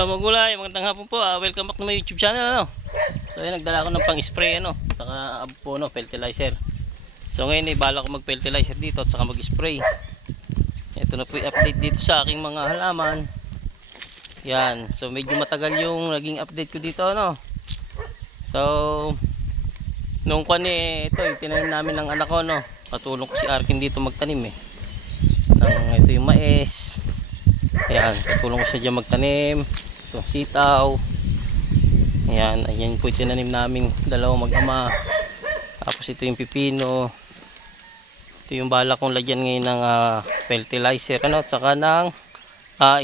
Magulay, magandang hapon po. Welcome back to my YouTube channel, ano. So ayun, nagdala ako ng pang-spray, ano, saka abono, fertilizer. So ngayon ay bala ko mag-fertilizer dito at saka mag-spray. Ito na po yung update dito sa aking mga halaman. Yan, so medyo matagal yung naging update ko dito, ano. So nung kwan ito, tinanim namin ng anak ko, no. Katulong ko si Arkin dito magtanim ito yung mais. Ayan, tutulong ko siya dyan magtanim. Ito, sitaw. Ayan, ayan po yung tinanim namin dalawang mag-ama. Tapos ito yung pipino. Ito yung bala kong lagyan ngayon ng fertilizer, ano, at saka ng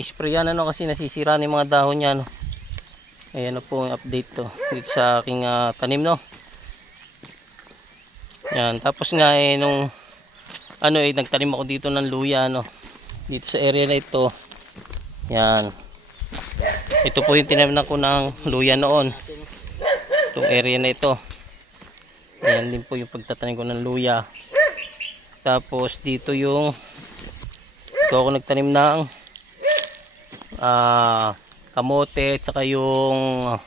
sprayan, ano, kasi nasisira na yung mga dahon niya, no. Ayan na po yung update to dito sa aking tanim, no. Ayan, tapos nga nung nagtanim ako dito ng luya, no, dito sa area na ito. Yan, ito po yung tinanim ko ng luya noon, itong area na ito. Yan din po yung pagtatanim ko ng luya. Tapos dito yung ako nagtanim ng kamote, at saka yung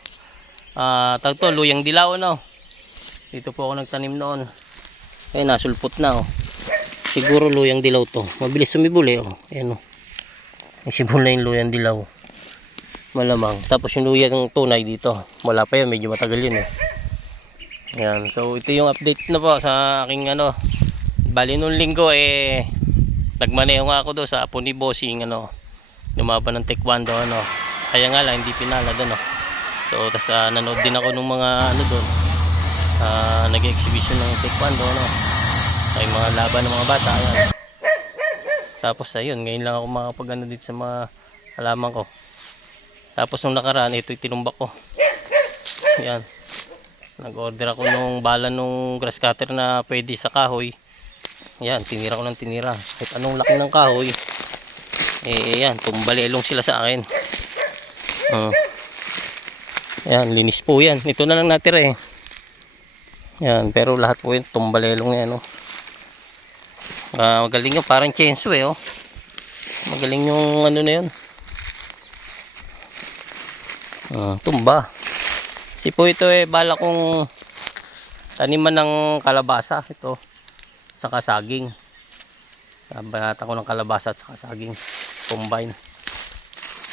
luyang dilaw, no. Dito po ako nagtanim noon. Ay, nasulpot na, oh. Siguro luyang dilaw to, mabilis sumibol, oh. Ayan, oh. Sibol na yung luyang dilaw, malamang. Tapos yung luyang tunay dito, wala pa yan, medyo matagal yun, Yan, so ito yung update na po sa aking bali nung linggo nagmaneho nga ako doon sa apo ni Bossing, lumaban ng taekwondo, kaya nga lang hindi pinala doon, so tas nanood din ako ng mga doon, nag-exhibition ng taekwondo, ay mga laban ng mga bata. Ayan. Tapos ayun, ngayon lang ako makapag dito sa mga halaman ko. Tapos nung nakaraan, ito yung tinumbak ko. Yan, nag-order ako nung bala nung grass cutter na pwede sa kahoy. Yan, tinira ko ng tinira. Kahit anong laki ng kahoy, yan, tumbalelong sila sa akin. Yan, linis po yan. Ito na lang natira, yan, pero lahat po yun tumbalelong yan, magaling yung parang chainsaw, magaling yung na yun, tumba. Kasi po ito bala kong taniman ng kalabasa, ito saka saging. Banata ko ng kalabasa at saka saging combine.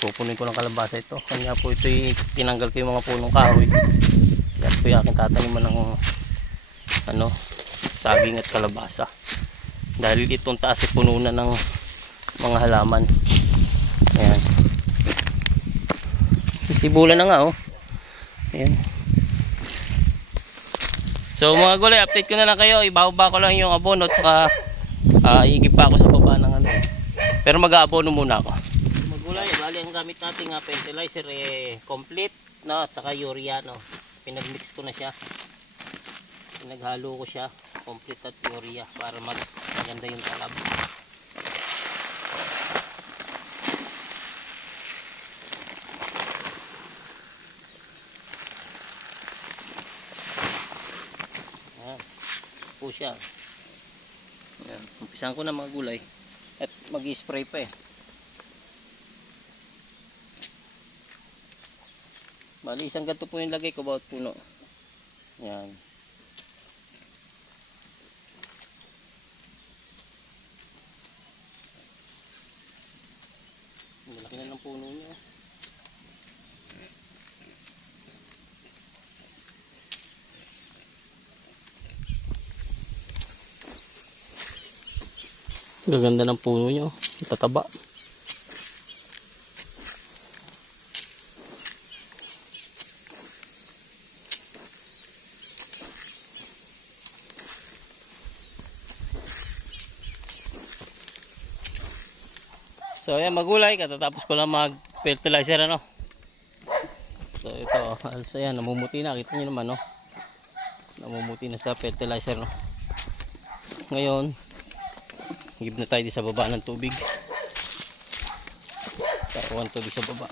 Pupunin ko ng kalabasa ito, kanya po ito tinanggal ko yung mga punong kahoy. Yan po yung aking tataniman ng saging at kalabasa, dahil itong taas puno na ng mga halaman. Ayan, sisibulan na nga, ayan. So mga gulay, update ko na lang kayo. Ibababa ko lang yung abono at saka iigib pa ako sa baba ng pero mag-aabono muna ako. Mga gulay, bali ang gamit nating fertilizer complete, at saka urea, pinagmix ko na siya, pinaghalo ko siya complete at urea para mas maganda yung talab. Ayan po siya. Ayan, umpisahan ko na mga gulay at mag-i-spray pa bali isang ganito po yung lagay ko bawat puno. Ayan, malaki na ng puno niya. Gaganda ng puno niya, tataba. So ayan magulay, katatapos ko lang mag-fertilizer, So ito, also yan, namumuti na, kita nyo naman, namumuti na sa fertilizer, Ngayon, higib na tayo di sa baba ng tubig. Taruan tubig sa baba.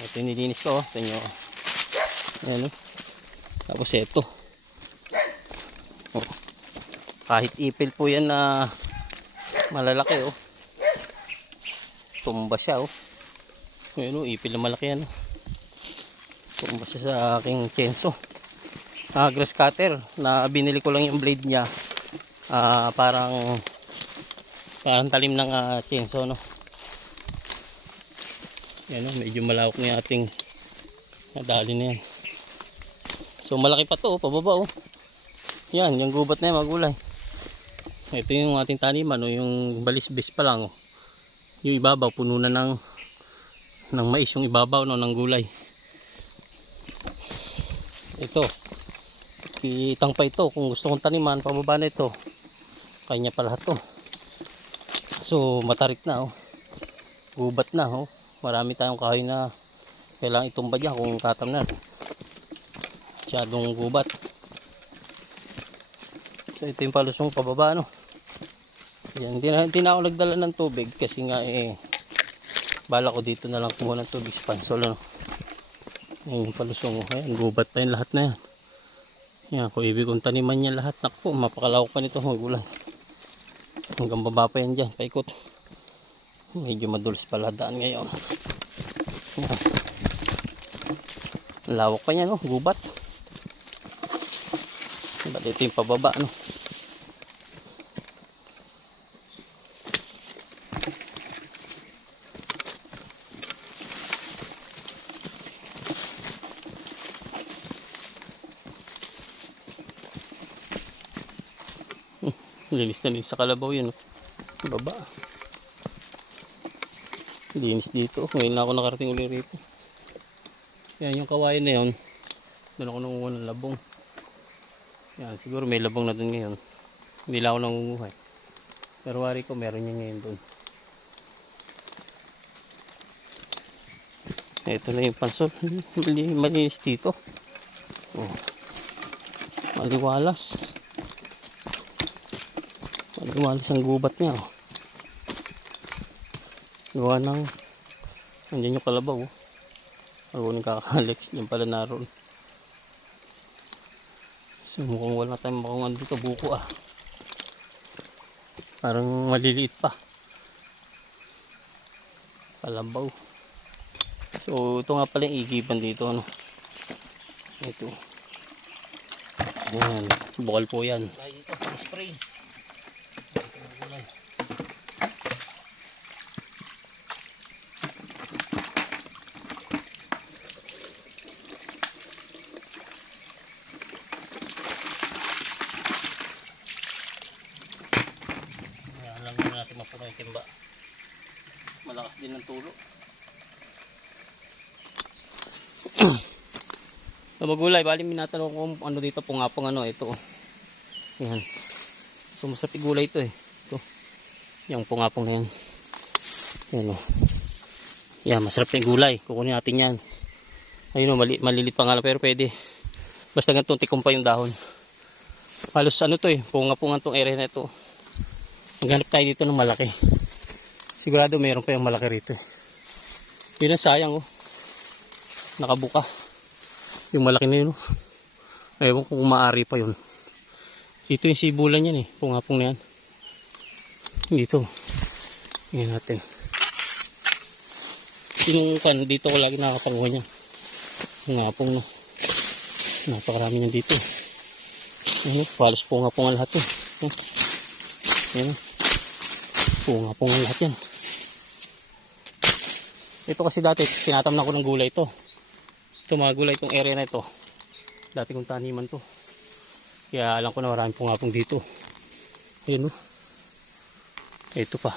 Ito yung nilinis ko, ito nyo. Ayan, Tapos ito. Kahit ipil po yan na malalaki, tumba siya, Ayun, ipil na malaki yan. Tumba siya sa aking chainsaw. Grass cutter na binili ko lang yung blade niya. Parang talim ng chainsaw, no. Yan, medyo malawak na yung ating nadali na yan. So malaki pa to, pababa oh. Yan, yung gubat na yan, magulay. Ito yung ating taniman, no, yung balisbis pa lang oh. Yung ibabaw puno na ng mais, yung ibabaw, no, ng gulay. Ito, kitang pa ito. Kung gusto kong taniman, pababa na ito. Kanya pa lahat to. So matarik na oh. Gubat na oh. Marami tayong kahoy na kailangan itumba dyan kung tatamnan. Masyadong gubat. So ito yung palusong pababa, no. Yan, hindi na ako nagdala ng tubig kasi nga bala ko dito na lang kumuha ng tubig sa pansol, no. Yan yung palusong. Ayan, gubat pa yung lahat na yan. Yan, kung ibig kong taniman niya lahat, naku, mapakalawak pa nito, magulan. Hanggang baba pa yan dyan, paikot. Medyo madulas pala daan ngayon. Yan. Lawak pa niya, no, gubat. Ba't ito yung pababa, no. Linis na linis sa kalabaw yun, no. Baba. Linis dito. Ngayon na ako nakarating ulit rito. Yan yung kawain na yun. Doon ako nangunguha ng labong. Yan, siguro may labong na doon ngayon. Hindi lang ako nangunguha. Pero wari ko meron niya ngayon doon. Ito na yung pansol. Malinis dito. Oh. Maliwalas. Maliwalas ang gubat niya. Oh. Gawa ng nandiyan yung kalabaw. Oh. Ako nang kakalex. Yan pala naroon. So mukhang wala tayong makungan dito. Buko ah. Parang maliliit pa. Kalabaw. So ito nga pala yung igiban dito, ano. Ito. Ayan. Bukal po yan. Dito pang spray. Alam mo natin mapuno yung timba. Malakas din ang tulo. So magulay, bali minatanong ko ano dito, pungapong ano, ito. Yan. So masarap gulay ito eh. Ito. Yung pungapong na yan. Yan o. Yan, masarap yung gulay. Kukunin natin yan. Ayun o, malilit pa nga lang, pero pwede. Basta ganitong tikom pa yung dahon. Halos ano to eh, pungapungan tong area na ito. Maghanap tayo dito ng malaki. Sigurado mayroon pa yung malaki rito eh. Yun ang sayang oh. Nakabuka. Yung malaki na yun oh. Ewan kung maaari pa yun. Dito yung sibulan yan eh. Pungapong na yan. Dito. Tingnan natin. Yung dito ko lagi nakakapanguha niya. Pungapong no. Napakarami niyan dito. Ayan, halos pungapong lahat eh. Ayan. Pungapong lahat yan. Ito kasi dati tinatamnan ko ng gulay ito. Ito mga gulay itong area na ito. Dati kong taniman to. Kaya alam ko na maraming pungapong dito. Ayun o. Ito pa.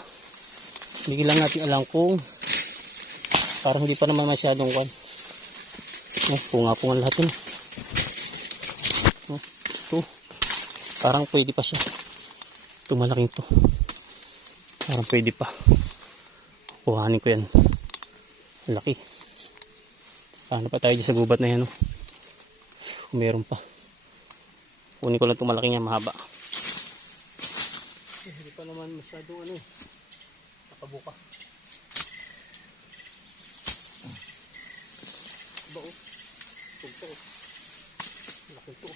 Hindi lang natin alam kung parang hindi pa naman masyadong kwan. Pungapong lahat yun. Ito. Parang pwede pa siya. Ito malaking to. Parang pwede pa. Kuhanin ko yan. Laki. Paano pa tayo sa gubat na yan, no? Kung meron pa. Kunin ko lang itong malaki niya, mahaba. Hindi pa naman masyadong ano eh. Nakabuka. Ba oh. Ito. Laki ito.